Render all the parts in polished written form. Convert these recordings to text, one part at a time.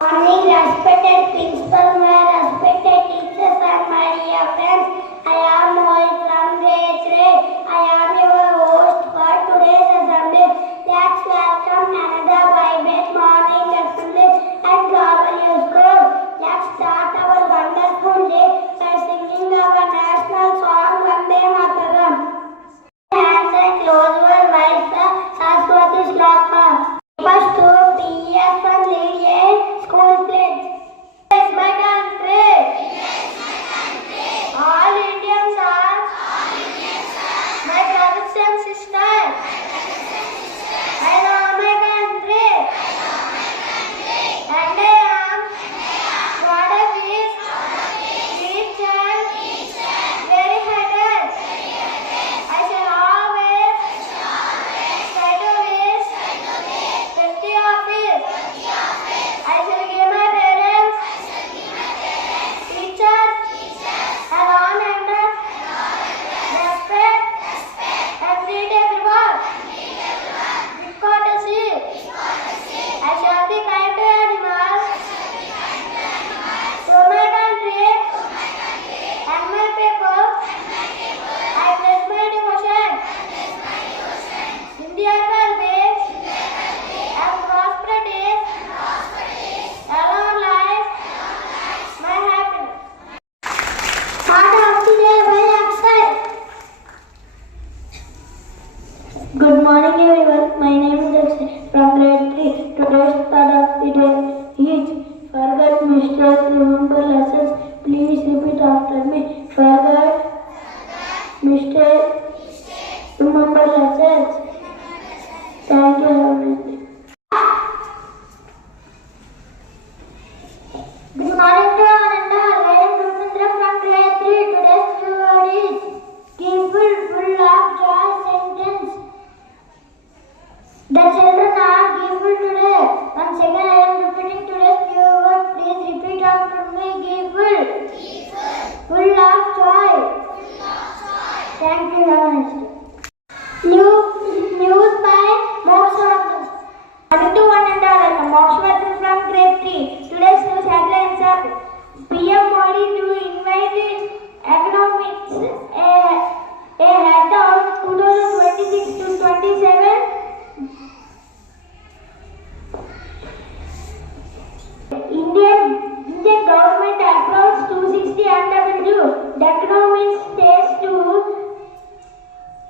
Morning, respected principal, my respected teachers and my dear friends. I am Mohit from grade 3. I am your host for today's assembly. Let's welcome another vibrant morning assembly at Global Youth School. Let's start our wonderful day by singing our national song Vande Mataram. Hands and close your eyes, Saraswati Shloka. First to PS and lead a school pledge. Yes, my country. All Indians are my brothers and sisters. I love my country. And I am proud of it. Rich and very hearted. I shall always try to wish plenty of it. I shall give my parents, teachers, and all members respect and treat everyone with courtesy. I shall be kind to animals, to my country and my people. I pledge my devotion in their well-being and prosperity, a long life, my happiness. Part of the day by Akshay. Good morning everyone, my name is Akshay from grade 3. Today's thought of the day is forget mistakes, remember lessons. Please repeat after me. Forget mistakes, remember lessons. Thank you, have a nice day. Good morning to all and all. I am Rupendra from grade 3. Today's word is giveful, full of joy sentence. The children are giveful today. Once again, I am repeating today's new word. Please repeat after me. Giveful, full of joy. Thank you. Have a nice day. News by Moksha. Morning to one and all. I am Moksha from grade 3. Today's news headlines are PM Modi to invite economics a handout 2026 to 27. Indian government approves 260 MW. Technomin stays to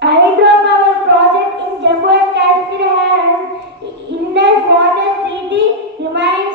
hydropower project in Jammu and Kashmir has Indus Water Treaty remains